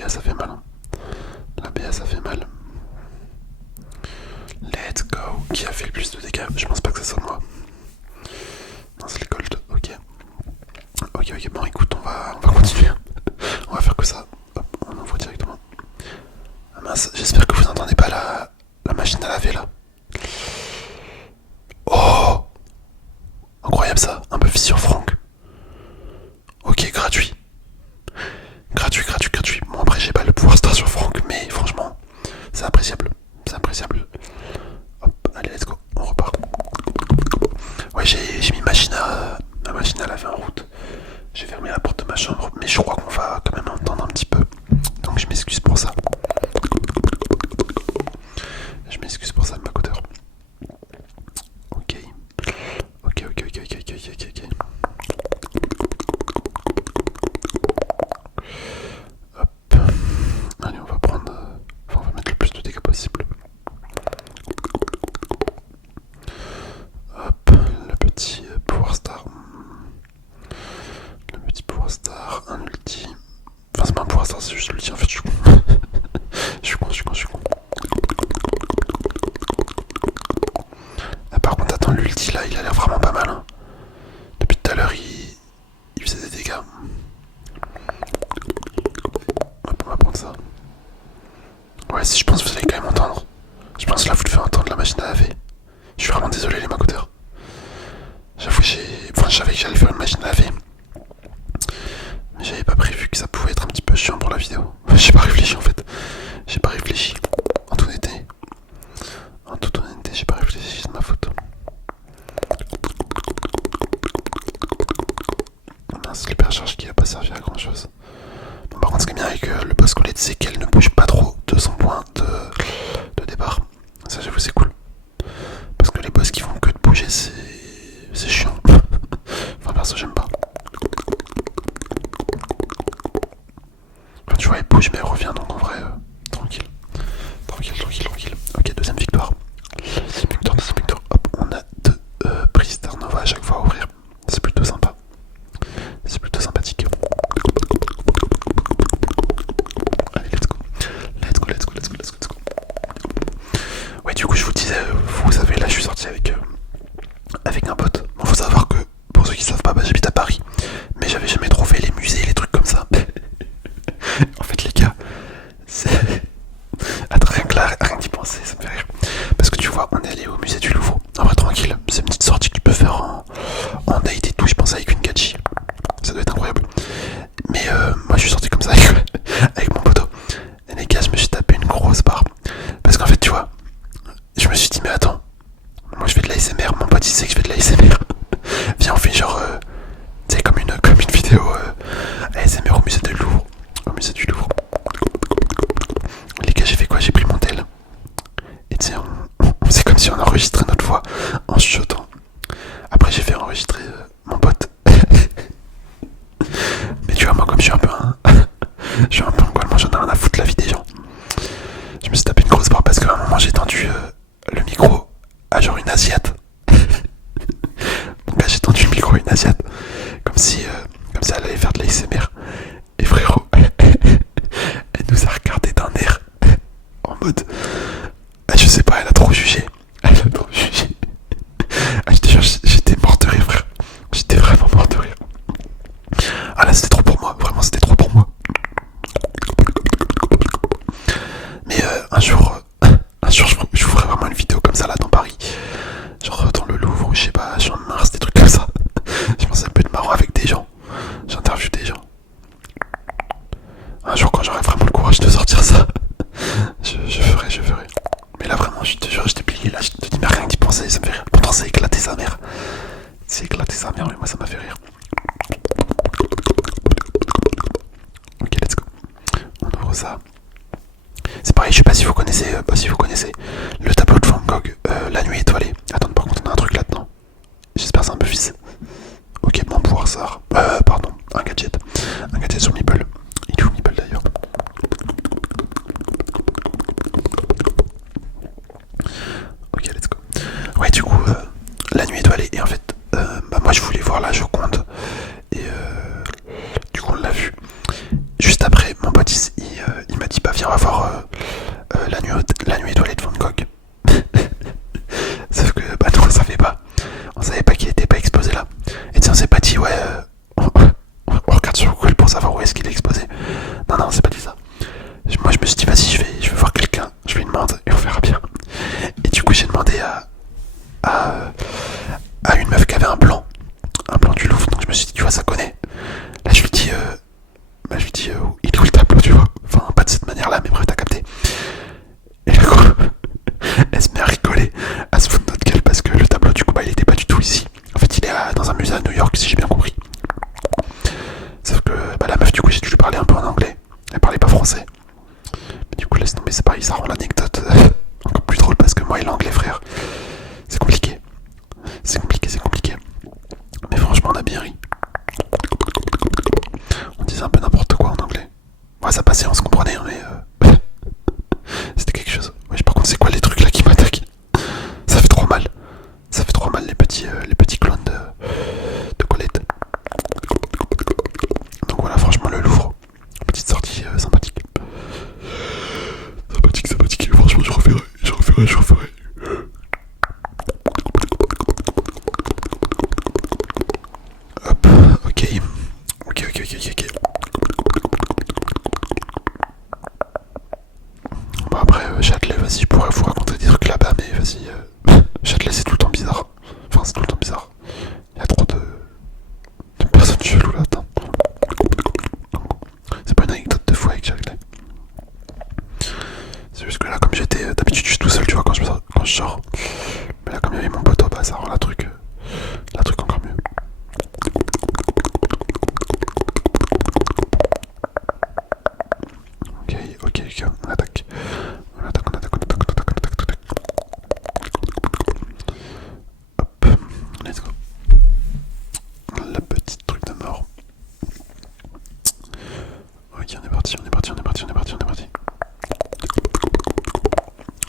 BA ça fait mal. Hein. La BA ça fait mal. Let's go. Qui a fait le plus de dégâts? Je pense pas que ça soit moi. Non, c'est les Colt. Ok. Ok. Bon, écoute, on va continuer. On va faire que ça. Hop, on envoie directement. Ah mince, j'espère que vous n'entendez pas la machine à laver là. Oh, incroyable ça. Un peu sur Franck. Ok, gratuit. Gratuit. Bon, après, j'ai pas le pouvoir star sur Franck, mais franchement, c'est appréciable. C'est appréciable. Hop, allez, let's go. On repart. Ouais, j'ai mis ma machine à laver en route. J'ai fermé la porte de ma chambre, mais je crois qu'on va quand même entendre un petit peu. Donc je m'excuse pour ça. Je m'excuse pour ça de ma coteur. Ok. Hop. Allez, on va prendre. Enfin, on va mettre le plus de dégâts possible. Hop, le petit pouvoir star. Le petit pouvoir star, un ulti. Enfin, c'est pas un pouvoir star, c'est juste l'ulti en fait, je suis con. je suis con. Ah, par contre, attends, l'ulti là, il a l'air vraiment pas mal. Hein. Depuis tout à l'heure, il faisait des dégâts. Hop, on va prendre ça. Ouais, si je pense que vous allez quand même entendre. Je pense que là, vous devez entendre la machine à laver. Je suis vraiment désolé, les macoteurs. J'avoue, je savais que j'allais faire une machine à laver. Mais j'avais pas prévu que ça pouvait être un petit peu chiant pour la vidéo. J'ai pas réfléchi en fait. J'ai pas réfléchi. En toute honnêteté, j'ai pas réfléchi, c'est de ma faute. Mince, l'hypercharge qui a pas servi à grand chose. Bon, par contre, ce qui est bien avec le boss Colette, c'est qu'elle ne bouge pas trop de son point de départ. Ça, j'avoue, c'est cool. Parce que les boss qui font que de bouger, c'est chiant. Enfin, perso, j'aime pas. Enfin, tu vois, elle bouge, mais elle revient, donc en vrai, tranquille. Ok, deuxième victoire. Deuxième victoire. Hop, on a deux prises d'Arnova à chaque fois à ouvrir. C'est plutôt sympa. C'est plutôt sympathique. Allez, let's go. Ouais, du coup, je vous disais, vous savez, là, je suis sorti avec un pote. Bon, faut savoir que, pour ceux qui savent pas, j'habite à Paris. Mais j'avais jamais trop fait les musées, les trucs comme ça. En fait, les gars, c'est. Attends, rien d'y penser, ça me fait rire. Parce que tu vois, on est allé au musée du Louvre. En vrai, tranquille, c'est une petite sortie que tu peux faire en date et tout. Je pense avec une gadget. Ça doit être incroyable. Mais moi, je suis sorti comme ça avec mon poteau. Et les gars, je me suis tapé une grosse barre. Parce qu'en fait, tu vois, je me suis dit, mais attends, moi je fais de l'ASMR. Mon pote il sait que je fais de l'ASMR. Viens, on fait genre, tu sais, comme une vidéo ASMR au musée du Louvre. Les gars, j'ai fait quoi? J'ai pris mon tel. Et tu sais, c'est comme si on enregistrait notre voix en chuchotant. Après, j'ai fait enregistrer mon pote. Mais tu vois, moi, comme je suis un peu je suis un peu en j'en ai rien à foutre la vie des gens. Je me suis tapé une grosse barre parce qu'à un moment, j'ai tendu le micro à genre une asiate. Donc là, j'ai tendu le micro à une asiate. Comme si elle allait faire de l'ASMR. Et frérot, elle nous a regardé d'un air en mode, je sais pas, elle a trop jugé. J'étais mort de rire, frère. J'étais vraiment mort de rire. Ah là, c'était trop pour moi. Vraiment, c'était trop pour moi. Mais un jour, je vous ferai vraiment une vidéo comme ça là dans Paris. Genre dans le Louvre ou je sais pas, Champ de Mars, des trucs comme ça. Je pense que ça peut être marrant avec des gens. J'interviewe des gens. Un jour quand j'aurai vraiment le courage de sortir ça, je ferai. Mais là vraiment, je te jure, je t'ai plié là, je te dis mais rien d'y penser, ça me fait rire. Pourtant c'est éclaté sa mère. Mais moi ça m'a fait rire. Ok, let's go. On ouvre ça. C'est pareil, je sais pas si vous connaissez, le tableau de Van Gogh, La Nuit étoilée. Attends, par contre on a un truc là-dedans. J'espère que c'est un peu vice. Ok, bon pouvoir ça. Pardon, un gadget sur Meeple. Il est où Meeple d'ailleurs? Ok, let's go. Ouais, du coup, La Nuit étoilée. Et en fait, moi je voulais voir la Joconde. Et du coup on l'a vu. Juste après, mon pote par là, mais bref, t'as capté. Et du coup, elle se met à rigoler, à se foutre de notre gueule parce que le tableau, du coup, bah, il était pas du tout ici. En fait, il est dans un musée à New York, si j'ai bien compris. Sauf que bah, la meuf, du coup, j'ai dû lui parler un peu en anglais. Elle parlait pas français. Mais du coup, laisse tomber, c'est pareil, ça rend l'anecdote encore plus drôle parce que moi et l'anglais, frère, c'est compliqué. C'est compliqué, c'est compliqué. Mais franchement, on a bien ri. On disait un peu n'importe quoi en anglais. Ouais, ça passait, on se comprenait, hein, mais c'était quelque chose. Ouais, par contre, c'est quoi les trucs là qui m'attaquent? Ça fait trop mal. Ça fait trop mal les petits clones de Colette. Donc voilà, franchement, le Louvre. Petite sortie sympathique. Sympathique, sympathique. Franchement, je referai. Hop, ok. Ok. Bon après, Châtelet, vas-y, je pourrais vous raconter des trucs là-bas, mais vas-y. Châtelet, c'est tout le temps bizarre. Enfin, c'est tout le temps bizarre. Il y a trop de personnes cheloues là-dedans. C'est pas une anecdote de fou avec Châtelet. C'est juste que là, comme j'étais d'habitude, je suis tout seul, tu vois, quand je sors. Mais là, comme il y avait mon poteau, bah ça rend la truc encore mieux. Ok, on attaque. Hop, let's go. La petite truc de mort. Ok, on est parti.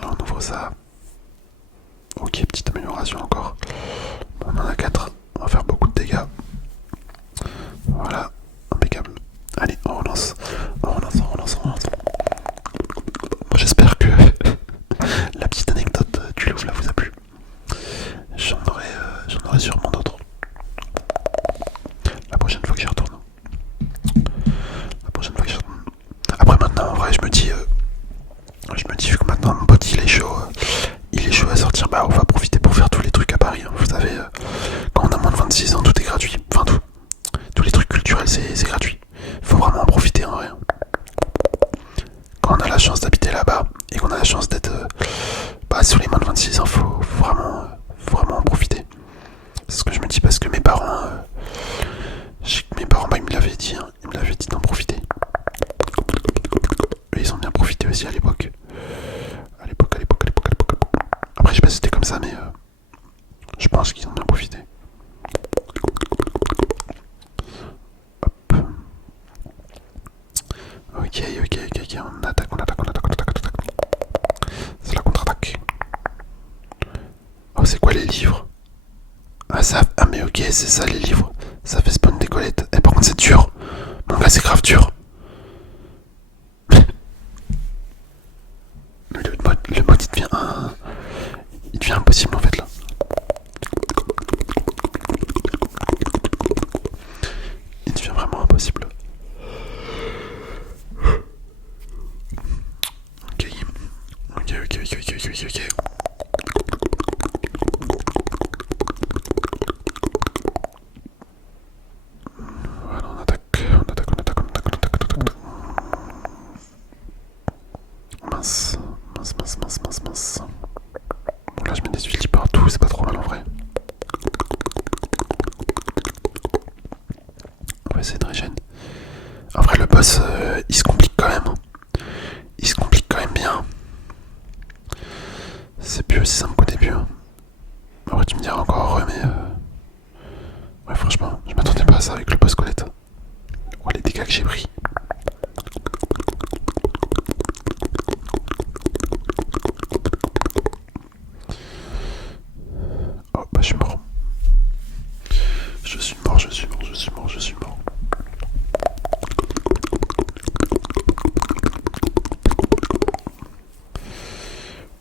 Là, on ouvre ça. Ok, petite amélioration encore. On en a 4. On va faire beaucoup de dégâts. Voilà, impeccable. Allez, on relance. Bon, j'espère que la petite anecdote du Louvre là vous a plu. J'en aurai sûrement d'autres. La prochaine fois que j'y retourne. Après maintenant, en vrai, je me dis vu que maintenant mon pote il est chaud à sortir, bah on va profiter pour faire tous les trucs à Paris. Hein. Vous savez, quand on a moins de 26 ans, tout est gratuit. Enfin tout. Tous les trucs culturels, c'est gratuit. Faut vraiment en profiter en vrai. Quand on a la chance d'habiter là-bas et qu'on a la chance d'être sous les moins de 26 ans, faut vraiment en profiter. C'est ce que je me dis parce que mes parents, bah, ils me l'avaient dit, hein. Ils me l'avaient dit d'en profiter. Eux, ils ont bien profité aussi à l'époque. Après, je sais pas si c'était comme ça, mais je pense qu'ils ont bien profité. Hop. Ok, on attaque. C'est la contre-attaque. Oh, c'est quoi les livres? Ah mais ok, c'est ça les livres. Ça fait spawn des colettes. Et par contre, c'est dur. Mon gars, c'est grave dur. Le mode il devient impossible en fait là. Il devient vraiment impossible. Ok. Voilà, on attaque. Mince. Bon là je mets des huiles partout, c'est pas trop mal en vrai. On va essayer de régène. En vrai le boss il se complique quand même. Il se complique quand même bien. C'est plus aussi simple qu'au début. Hein. Après tu me diras encore heureux mais ouais franchement je m'attendais pas à ça avec le boss Colette. Oh les dégâts que j'ai pris. Oh bah je suis mort.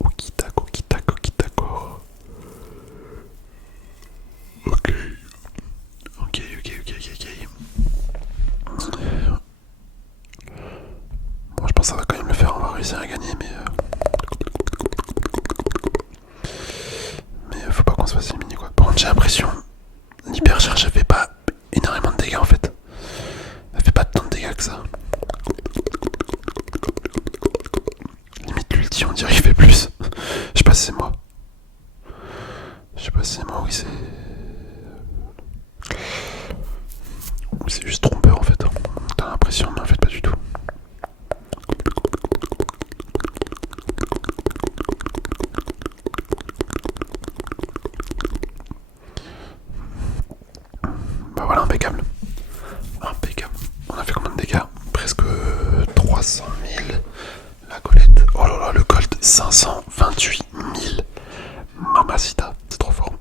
Okitako. Ok. Bon je pense que ça va quand même le faire, on va réussir à gagner mais faut pas qu'on se fasse éliminer quoi. Par contre j'ai l'impression l'hypercharge elle fait pas énormément de dégâts en fait. Elle fait pas tant de dégâts que ça. petit, on dirait qu'il fait plus. Je sais pas si c'est moi. Je sais pas si c'est moi, oui c'est... Ou c'est juste trompeur en fait. T'as l'impression, mais en fait pas du tout. Bah voilà, impeccable. Impeccable. On a fait combien de dégâts? Presque 300 000. La Colette. Oh là là, le Colt 528 000. Mamacita, c'est trop fort.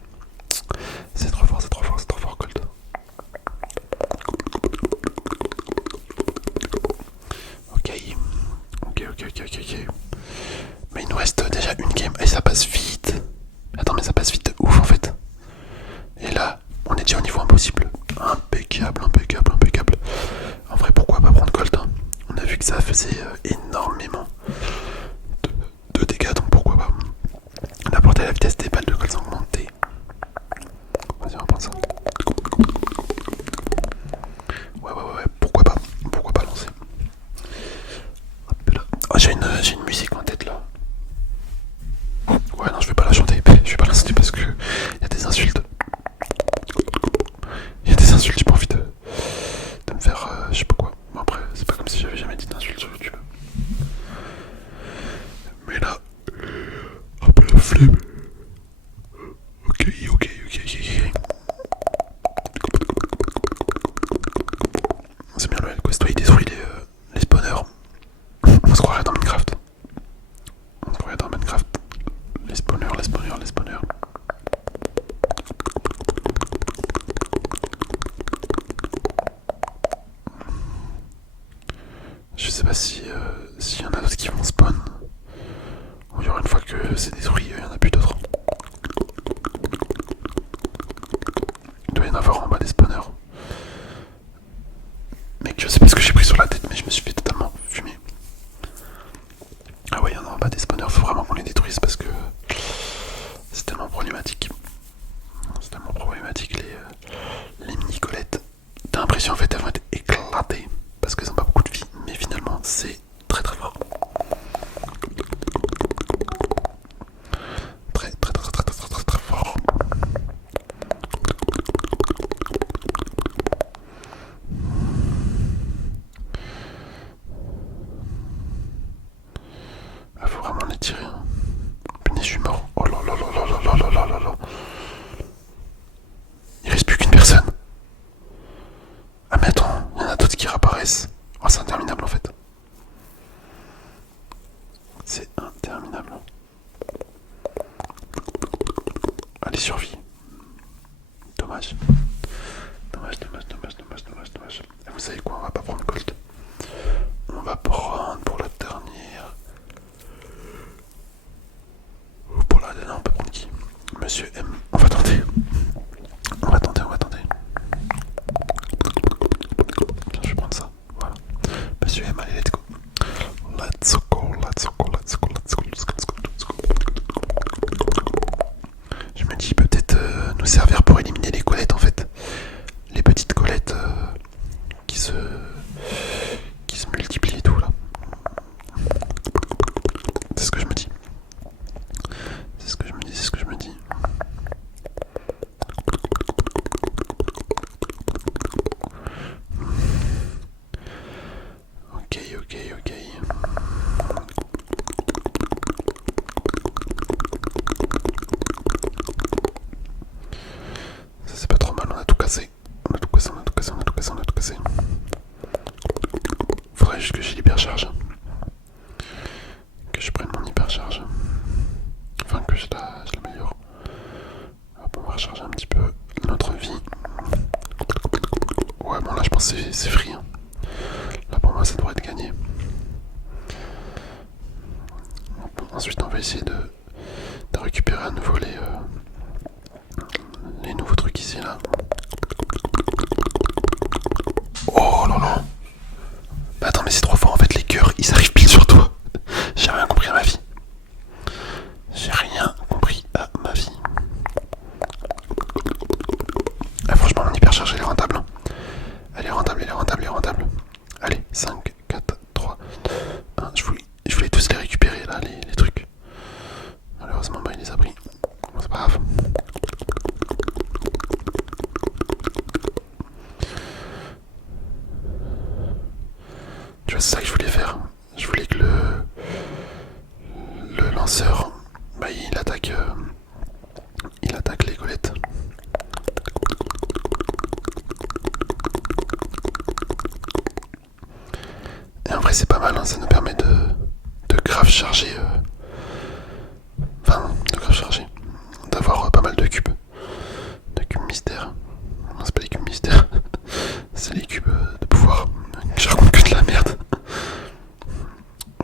C'est trop fort, c'est trop fort, c'est trop fort, Colt. Ok. Ok. Mais il nous reste déjà une game et ça passe vite. Attends, mais ça passe vite de ouf en fait. Et là, on est déjà au niveau impossible. Impeccable. En vrai, pourquoi pas prendre Colt hein. On a vu que ça faisait énormément de dégâts, donc pourquoi pas. La portée et la vitesse des balles de Colt sont augmentées. Vas-y, on va prendre ça. Ouais, pourquoi pas lancer. Hop là. Oh, j'ai une musique en tête là. Ouais, non, je vais pas la chanter. Je vais pas la chanter parce que y a des insultes. J'ai pas envie de me faire je sais pas quoi. Bon, après, c'est pas comme si j'avais jamais dit d'insultes sur YouTube. Mais là, un peu la flemme. Ok. C'est bien le Quest, il détruit les spawners. On se croirait dans Minecraft. Les spawners. Je sais pas si s'il y en a d'autres qui vont spawn. Ou il y aura une fois que c'est détruit, il y en a plus d'autres. Il doit y en avoir en bas des spawners. Mec, je sais pas ce que j'ai pris sur la tête, mais je me suis fait totalement fumer. Ah ouais, il y en a en bas des spawners, faut vraiment qu'on les détruise parce que c'est tellement problématique. Les mini-colettes. T'as l'impression en fait elles vont être éclatées parce qu'elles ont pas beaucoup de vie, mais finalement c'est très fort. Très fort. Ah, faut vraiment les tirer. Hein. Punaise, je suis mort. Oh là là. Il reste plus qu'une personne. Ah mais attends, il y en a d'autres qui réapparaissent. Oh, c'est interminable en fait. C'est interminable. Allez, survie. Dommage. Et vous savez quoi, on va pas prendre Colt. On va prendre pour la dernière. Ou pour la dernière, on peut prendre qui? Monsieur M. On va tenter. Je vais prendre ça. Voilà. Monsieur M, allez, let's go. Je me dis peut-être nous servir pour éliminer les colettes en fait. Les petites colettes qui se multiplient et tout là. C'est ce que je me dis. Ok. Ça c'est pas trop mal, on a tout cassé. Faudrait juste que j'ai l'hypercharge. Que je prenne mon hypercharge. Enfin que je l'améliore. Hop, on va recharger un petit peu notre vie. Ouais bon là je pense que c'est free. Hein. Là pour moi ça devrait être gagné. Ensuite on va essayer de récupérer à nouveau les nouveaux trucs ici là. Oh non. Bah attends mais c'est trop fort en fait, les cœurs ils arrivent pile sur toi. J'ai rien compris à ma vie. Ah, franchement mon hypercharge elle est rentable. Hein. Elle est rentable. Allez, 5, 4, 3, 1, je voulais tous les récupérer là, les trucs. chargé. Enfin, de grave chargé. D'avoir pas mal de cubes. De cubes mystères. Non, c'est pas les cubes mystères. C'est les cubes de pouvoir. Je raconte que de la merde.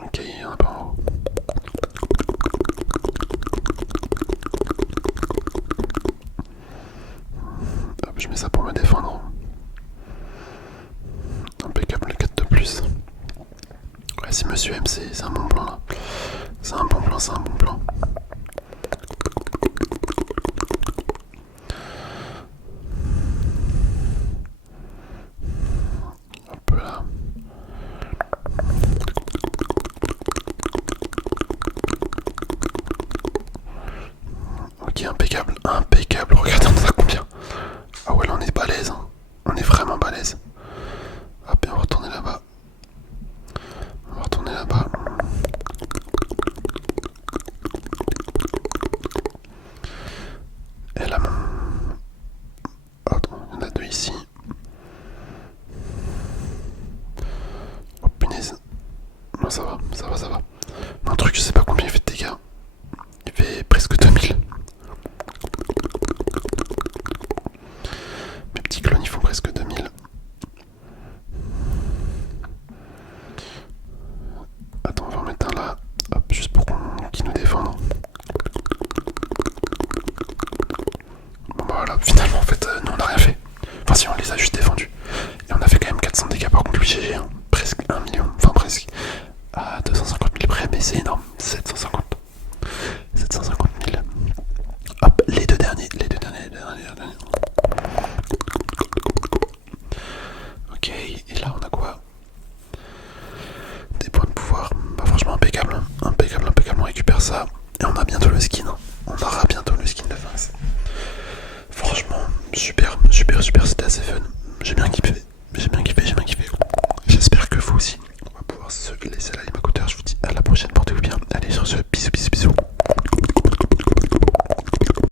Ok, il y en a pas en haut. Hop, je mets ça pour me défendre. Impeccable, 4 de plus. Ouais, c'est Monsieur M, c'est un bon plan là. C'est un bon plan, c'est un bon plan. Hop là. Ok, impeccable, impeccable. Regardez, on en a combien? Ah ouais, là on est balèze. Hein. On est vraiment balèze. Hop, et on va retourner là-bas. On va retourner là-bas. Et là, attends, il y en a deux ici. Oh punaise. Non, ça va, ça va, ça va. Un truc, je sais pas combien il fait de dégâts. Il fait presque 2000. Mes petits clones, ils font presque 2000. Attends, on va en mettre un là. Hop, juste pour qu'ils nous défendent. Bon bah voilà, finalement en fait, nous on n'a rien fait. Enfin si, on les a juste défendus. Et on a fait quand même 400 dégâts par contre lui GG, hein. Presque 1 million, enfin presque. À 250 000 près, mais c'est énorme. 750 000. Hop, les deux derniers. Ok, et là on a quoi? Des points de pouvoir. Bah franchement impeccable. Impeccable, on récupère ça. Et on a bientôt le skin. On aura bientôt le skin de Lynx. Franchement, super, c'était assez fun. J'ai bien kiffé.